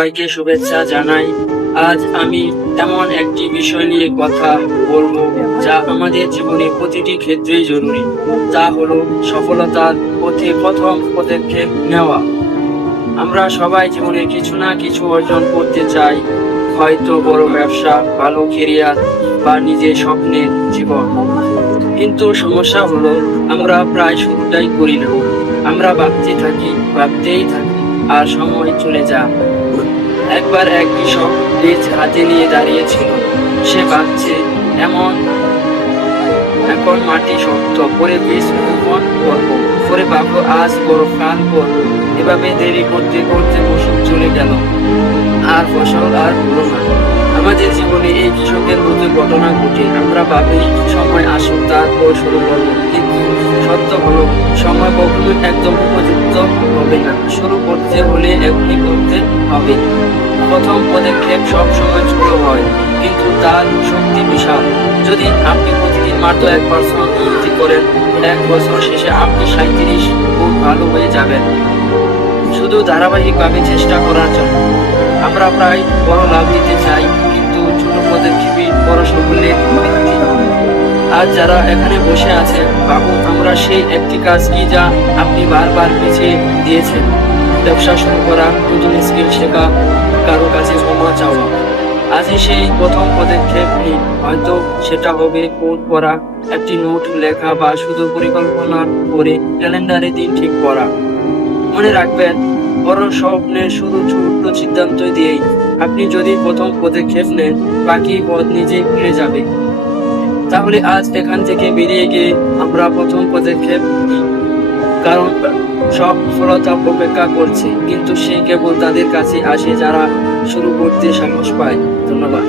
সবাইকে শুভেচ্ছা জানাই। আজ আমি এমন একটি বিষয় নিয়ে কথা বলবো যা আমাদের জীবনে প্রতিটি ক্ষেত্রেই জরুরি। তা হলো সফলতার পথে প্রথম পদক্ষেপ নেওয়া। আমরা সবাই জীবনে কিছু না কিছু অর্জন করতে চাই, হয়তো বড় ব্যবসা, ভালো ক্যারিয়ার বা নিজের স্বপ্নের জীবন। কিন্তু সমস্যা হলো আমরা প্রায় শুরুটাই করি না। আমরা ভাবতেই থাকি আর সময় চলে যায়। একবার এক কৃষক বীজ হাতে নিয়ে দাঁড়িয়েছিল। সে ভাবছে এমন এখন মাটি শক্ত করে বীজ রোপণ করবো, পরে ভাবলো আজ বড় কাল করবো। এভাবে দেরি করতে করতে বছর চলে গেল, আর ফসল আর হলো না। আমাদের জীবনে এই কৃষকের মতো ঘটনা ঘটে। আমরা ভাবি সময় আসুক তারপর শুরু করবো, কিন্তু সত্য হলো সময় কখনো একদম উপযুক্ত হবে না। শুরু করতে হলে এখনই করতে হবে। প্রথম পদক্ষেপ সব সময় ছোট হয়, কিন্তু তার শক্তি বিশাল। যদি আপনি প্রতিদিন মাত্র 1% উন্নতি করেন, 1 বছর শেষে আপনি 37 গুণ ভালো হয়ে যাবেন, শুধু ধারাবাহিকভাবে চেষ্টা করার জন্য। আমরা প্রায় বড় লাভ নিতে চাই, কিন্তু ছোট পদক্ষেপে বড় সাফল্যের ভিত্তি। আজ যারা এখানে বসে আছেন, ভাবুন আমরা সেই একটি কাজ কি যা আপনি বারবার পিছিয়ে দিয়েছেন। ব্যবসা শুরু করা, নতুন স্কিল শেখা, কারো কাছে ক্ষমা চাওয়া। আজই সেই প্রথম পদক্ষেপ নিন। হয়তো সেটা হবে কোড পড়া, একটি নোট লেখা, বা শুধু পরিকল্পনা করে ক্যালেন্ডারে দিন ঠিক করা। মনে রাখবেন, বড় স্বপ্নের শুরু ছোট্ট সিদ্ধান্ত দিয়েই। আপনি যদি প্রথম পদক্ষেপ নেন, বাকি পথ নিজেই খুলে যাবে। তাহলে আজ এখান থেকে বেরিয়ে গিয়ে আমরা প্রথম পদক্ষেপ নিই, কারণ সব সফলতা অপেক্ষা করছে, কিন্তু সে কেবল তাদের কাছে আসে যারা শুরু করতে সাহস পায়। ধন্যবাদ।